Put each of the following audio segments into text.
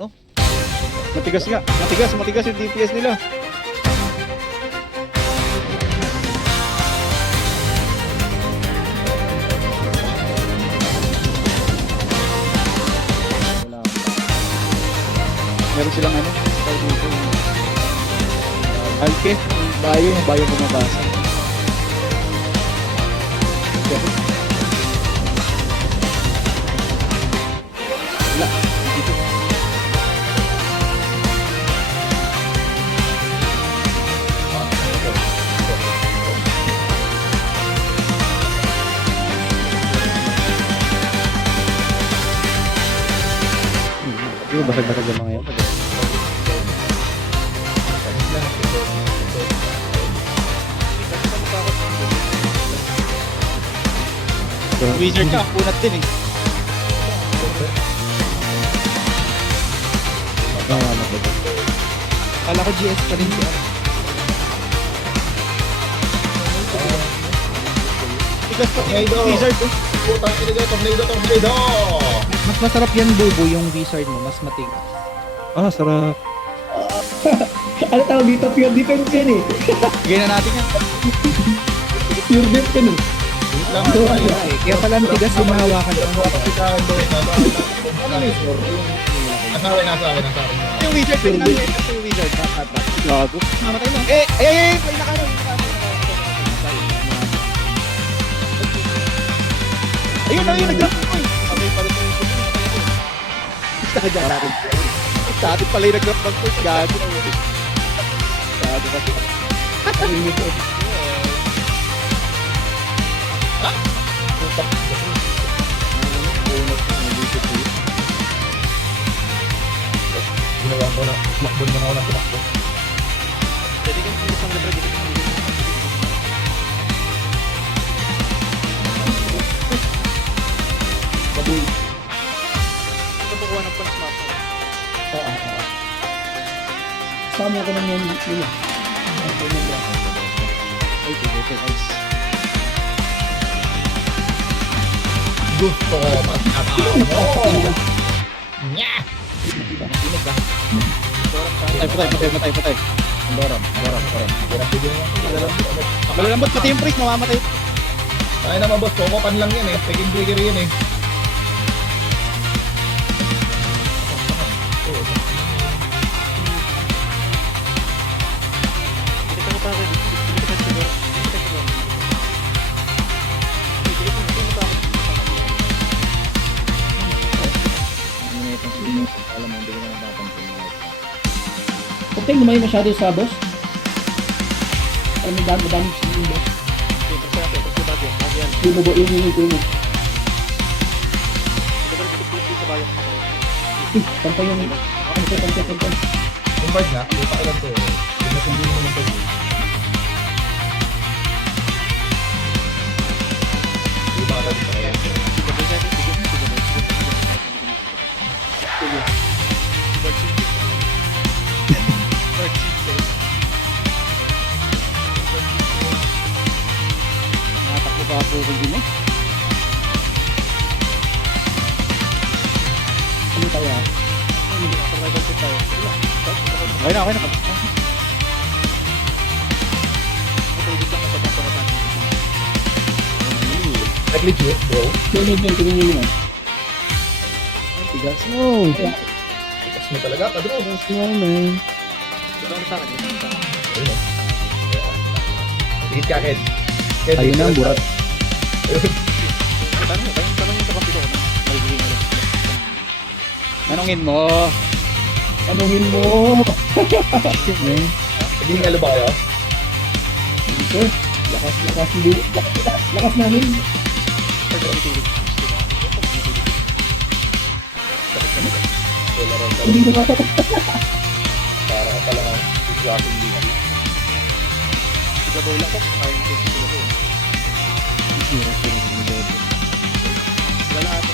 no? Matigas nga. Matigas yung DPS nila. Wala. Meron silang ano? Alke, yung bayo bumabasa. Wala, dito. Yung basag-basag yung mga yun. Wizard ka, punat din eh. Kala ko GS pa rin siya. Tigas pa, Wizard eh. Putang ina dito, tornado! Mas masarap yan, Bubo, yung wizard mo. Mas matigas. Ah, sarap. Ano tawag dito? Pure defense yan eh. Bigyan na natin yan. Pure defense yan eh. Lang So, kaya pala ang tigas yung mahawakan ko. Nasa akin. Yung Wizard, pwede natin yung Wizard. Gago. Mamatay mo. Ay, play na ka rin. Ayun, nag-drop ko eh. Sabay pa rin yung Basta ka dyan natin. Sa atin pala yung nag-drop ng first. Gago. Gago kasi. Ginawa ko na, tumakbo naman ako ng tumakbo. Pwede kang pumusang na dito. Baboy. Ito kukuha ng punch map. Oo. Sama ko ng yan nila. Ay, sige, guys. Gusto ko matapang. Nya! Patay. Dorang. Malalambot pati yung priest, mamamatay. Ay naman boss, kokopan lang yan eh. Taking trigger yun eh. Huwag tayong lumayo masyado sa boss. Alam mo, madami sa boss. Yung mo yung mo. Pantay yung pantay. Yung bard na, yung pakilang to eh. Yung natindi mo ng bard. Yung mga tabi pa kaya. Nakatakbo pa po ko din eh. Ano tayo? Okay na. Like legit, bro. Tingnan nyo. Tigas. Oh, Tikas mo talaga, padro. that's no man. Ayun o. Hit ka, Ked. Ayun na, ang burat. Tanungin mo. Tanungin mo. Naging alo ba kayo? Sir, lakas namin. Hindi ko matatak. Para ka pala ang sitwasyon dito. Sigabay lang ko. Ayaw ko sigabay. Wala ito.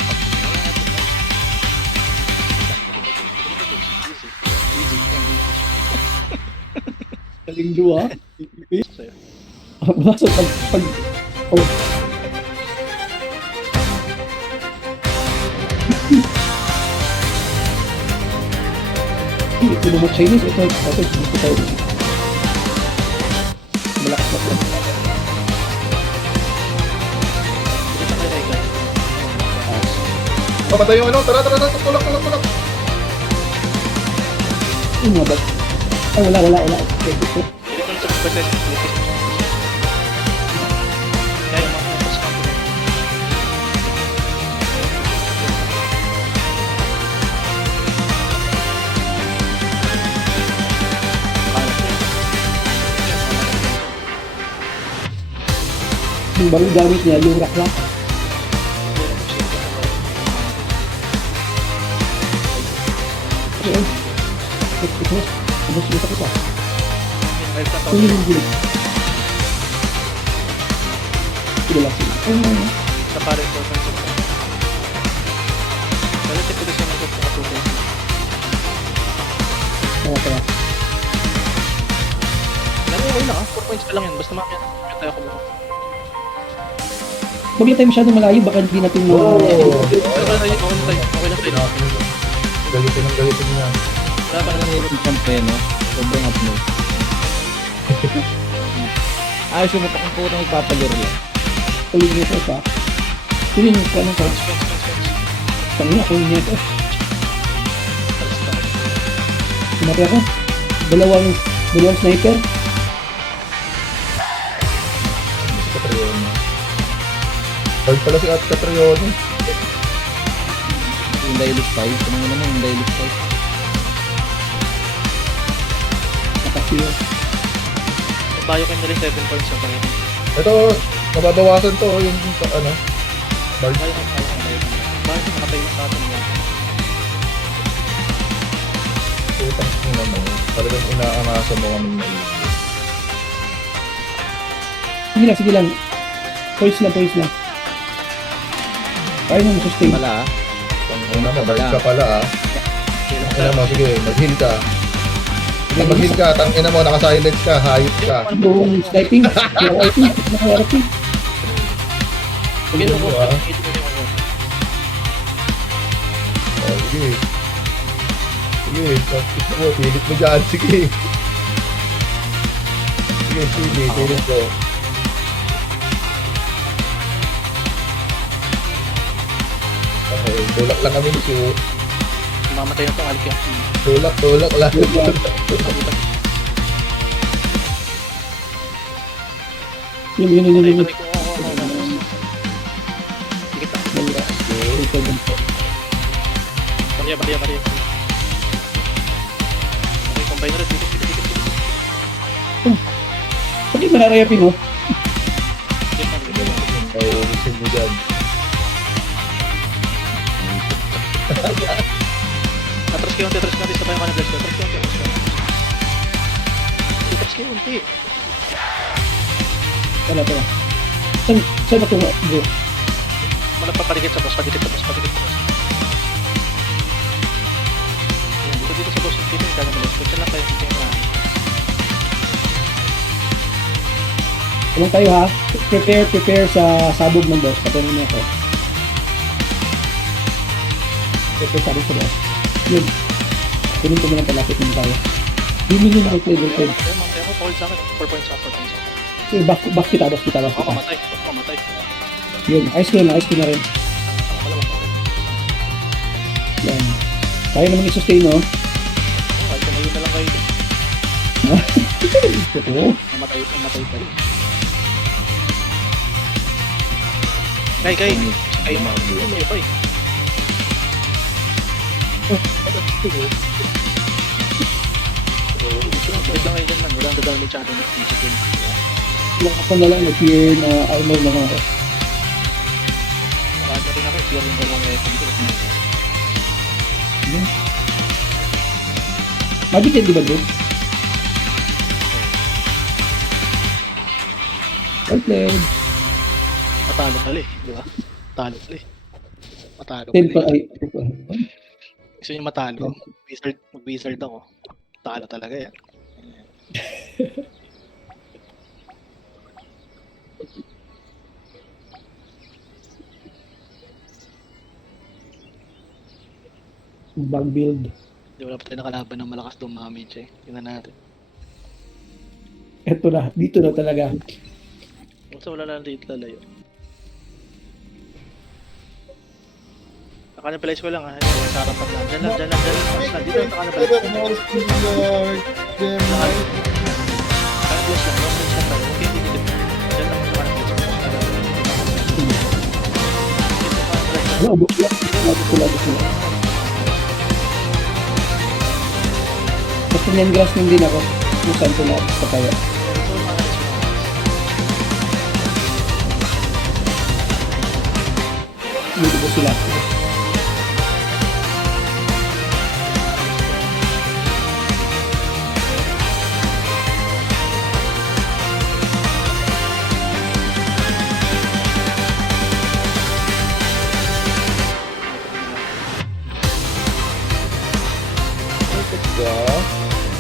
Galing dua. Masuk pag oh. Sino mo Chinese? Ito, dito tayo. Malakas na ito. Papatay yung ano. Tara. Tulak. Ano nga ba? Ay, wala. Okay, ito. Yung baril gamit niya, yung raklak. Okay. Ito. Kita kita. Ini yung gilid. Tidak lang sila. Sa pare ko sa sa. Pero ito ko siya magpapatuloy. Kaya. Okay na, 4 points pa lang yun. Basta mamaya tayo kumuha. Huwag na tayo masyadong malayo, baka hindi natin Okay na tayo. Galitin niya. Wala pa naman nilot. Yung kampeno, sobrang upload. Ayos mo pa kung putang magpapaliro lang. tuloy niyo ito pa. Tuloy niyo ito. Anong ka? Tangina, tuloy niyo ito. Sinabi ako. Dalawang sniper. Catrion. Hard pala si At Catrion. Yung Dialog 5, ano mo naman yung Dialog 5? Nakasiyo. Bayo kayo nila 7 points sa pangit. Ito, nababawasan to yung ano. Bard. Bayo kayo. Bayo nakatayo sa atin yan. Utang mo naman. Talagang inaangasa mo kami na Sige lang. Poise lang. Kaya mo sustain. Wala ah. Una mo, bard ka pala ah. Una mo, sige, mag-heal ka. Sige, mag-heal ka. Tangina mo, naka-silence ka, hayop ka. Buong sniping. Naka-RP. Sige, Sige, ah. Oh, sige. Sige, tapos mo, pilit mo dyan, sige. Sige, pilit ko. Okay, tulak lang kami nito. Mamatay na itong Alkia. Tulak lang. Yun. Dikit lang. Okay. Bariya. Okay, combine na rin. Dikit. Pati manarayapin mo. Dikit lang. Oo, ubusin mo dyan. Atras kayo unti. Sabay ka na bless ko. Atras kayo unti. Tara. Saan ba ito bro? Walang papadikit sa boss. Padikit. Yan, dito sa boss. Dito yung gano'n bless ko. Diyan lang kayo. Dito yung Tulong tayo ha. Prepare sa sabog ng boss. Patuloy niyo ako. Prepare sabog sa boss. Yun. Kunin ko lang palapit ng tayo. Bimili na mag-play. Mamaya ako, foul sa akin. 4 points up. Back kita. Ako mamatay. Yun. Ayos ko na rin. Ako lang mamatay. Yan. Kaya naman i-sustain no? Kahit tumayo na lang kayo. Oo. Mamatay pa rin. Kay. Kayo pa eh. Wait lang kayo dyan lang. Walang dadamage sa atin. Lang ako na lang nag-fear na armor lang ako. Nakaka rin ako. Fear yung dalawang dito. Magic yan di ba bro? Well played. Matalo pala eh. Di ba? Matalo pala eh. 10 pa ay. Gusto nyo matalo. Mag-wizard ako. Talo talaga yan. Bug build. Hindi wala pa tayo nakalaban ng malakas dumamage eh. Tingnan natin. Eto na, dito na talaga. Basta wala lang dito lalayo. Nakanapalize ko lang ha. Sa harapan lang. Diyan lang. Dito lang nakanapalize. Nakanapalize lang. Long range lang tayo. Okay, hindi dito. Diyan lang nakanapalize ko. Labo sila. Basta niyan grass din ako. Kung saan ko na pataya. Dito ko sila.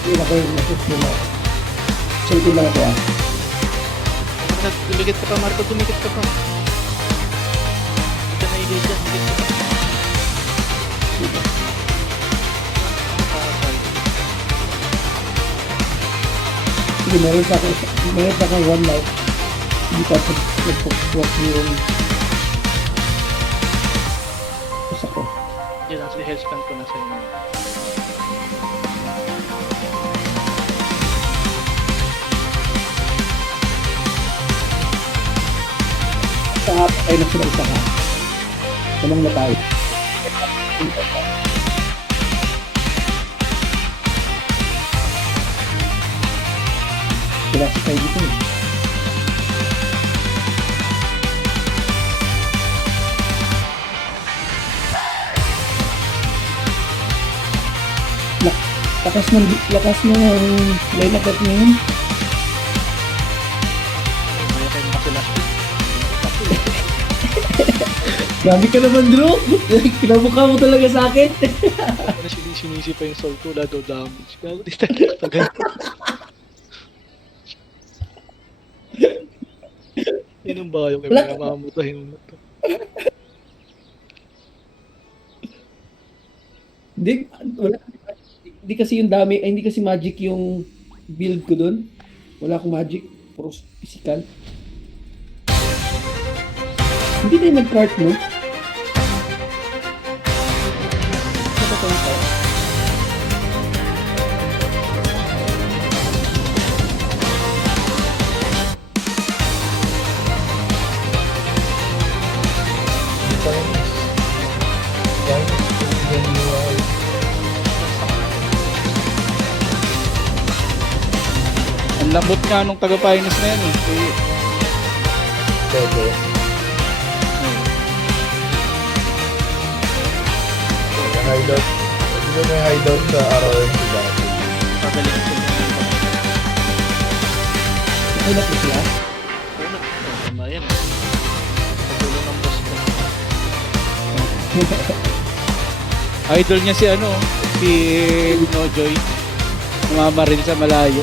Yun ako yung nasusmo na. Sulti lang ako ah. Dumikit ka pa, Marco. Dumikit ka pa. Hindi ka nahihil dyan. Dumikit ka pa. Sige, meron pa akong one life. Hindi pa nagpapwak yung isa ko. Yan lang, health span ko na sa inyo. Sa hapon ay na sila isa ka. Tanong na tayo. Sila si kayo dito eh. Lakas ng line up at ngayon. Kaya kayo makapilas ko. Grabe ka naman, Drew. Pinabukha mo talaga sa akin. Ano sinisi pa yung soul ko, wala daw damage. Gago, di tayo tagal. Yan ang bayo kayo, Wala- kaya mamamutahin mo na to. Hindi kasi yung dami, ay hindi kasi magic yung build ko dun. Wala akong magic, puro physical. Hindi tayo nag-cart, no? Ano ba ito? Ang lambot nga nung taga-Pioneers na yan eh. Pwede. May hideout. Hindi ba may hideout sa RRMC dati? Pagaling ko yung iba. Okay na po sila. Una, tama yan. Pagulong ng boss ko. Idol niya si ano, si Nojoy. Namamaril sa malayo.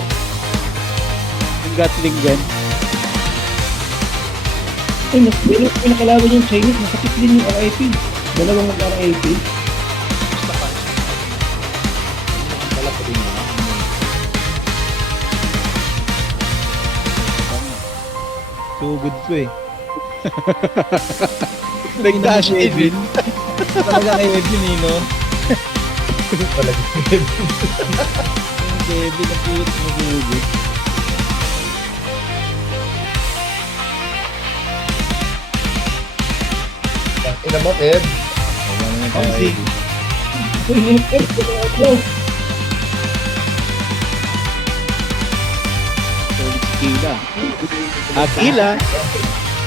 Yung Gatling gun. Ay, mas pinakalaban yung Chinese, masakit din yung RIP. Dalawang mag-RIP. Basta ka. Wala pa din yun. Sugod ko eh. Nag-dash Edwin. Talaga kay Edwin eh, no? Talaga. Yung Edwin na pulit mo sugod. Ina mo, Ed. Kamsi. Uy, nip-ep ko na ako. Solid Akila. Akila.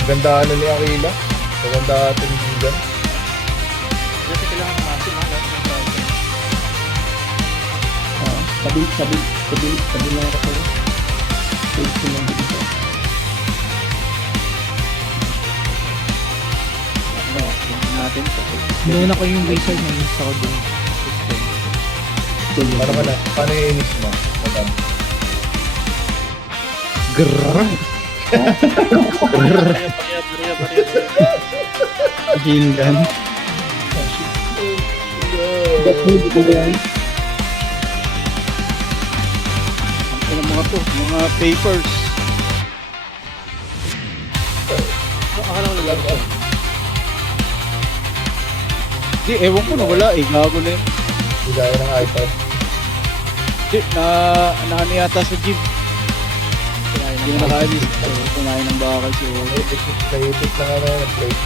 Ganda ano ni Aquila. Maganda ating bigan. Kasi kailangan ng masim ha, lahat ng tao. Sabi lang ako. Sabi ko lang dito. Natin to. Noon ako yung wizard na yung sa doon. Paano yung inis mo? Madam. Grrrr. Bariya. Gildan. Ba't hindi ko yan? to, mga papers. Akala ko naglalaro. Di, ewan ko na wala eh. Gago na yun. Bigay ng iPad. Di, na ano yata sa gym. Hindi na nakaalis. Kunain ng bakal si Olo. Naipit lang ano yung plate.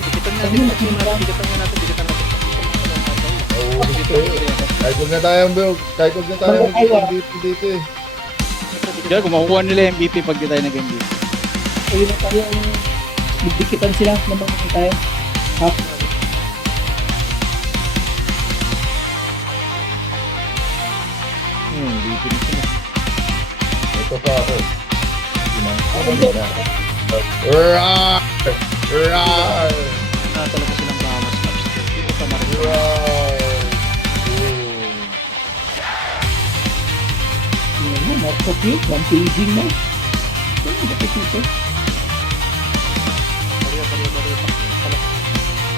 Dikitan natin. Dikitan natin. Oo, gusto eh. Kahit huwag na tayong build. Kahit huwag na tayong dito eh. Kaya kung makukuha nila yung MVP pag di tayo nag-MVP. Ayun na tayo ang magdikitan sila na mga tayo. Half. MVP na sila. Ito pa ako. Ginang na. Roar! Roar! Na talaga silang bawas. Hindi ko tama rin. Roar! Tingnan mo, not so cute. One paging na. Ayun, bakit ito?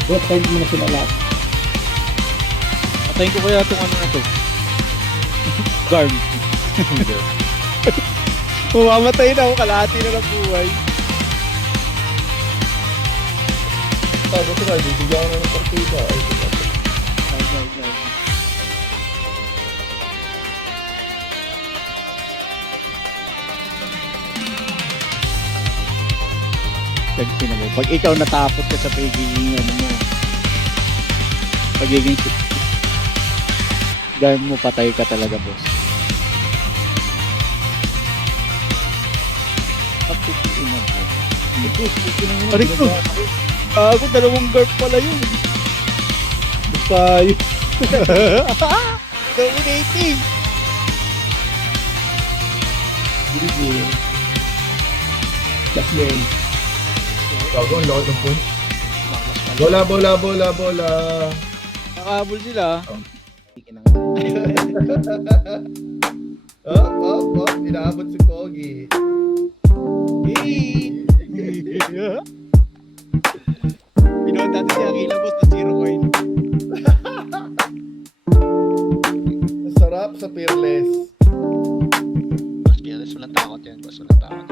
Ba't kayo mo na sila lahat? Patayin ko kaya itong ano na to. Garm. Mamamatay na ako, kalahati na ng buhay. Tapos na, bibigyan ko ng partida. Ay, Tignan mo, pag ikaw natapos ka sa pagiging ano mo, pagiging garm mo, patay ka talaga, boss. Aray ko! Ako, dalawang guard pala yun. Basta yun. Dominating! Sige. Last game. Bago, ang laki ng point. Bola, bola, bola, bola. Nakahabol sila. Inaabot si Pogi. Pinuha natin si Aquila, boss, na 0 coin. Masarap sa Fearless. Mas fearless, walang takot yan. Mas walang takot.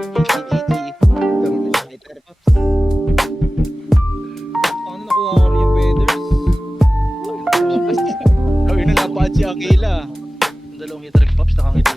Paano nakuha ko rin yung feathers? Gawin na lapaan si Aquila. Ang dalawang hit pops, nakangiti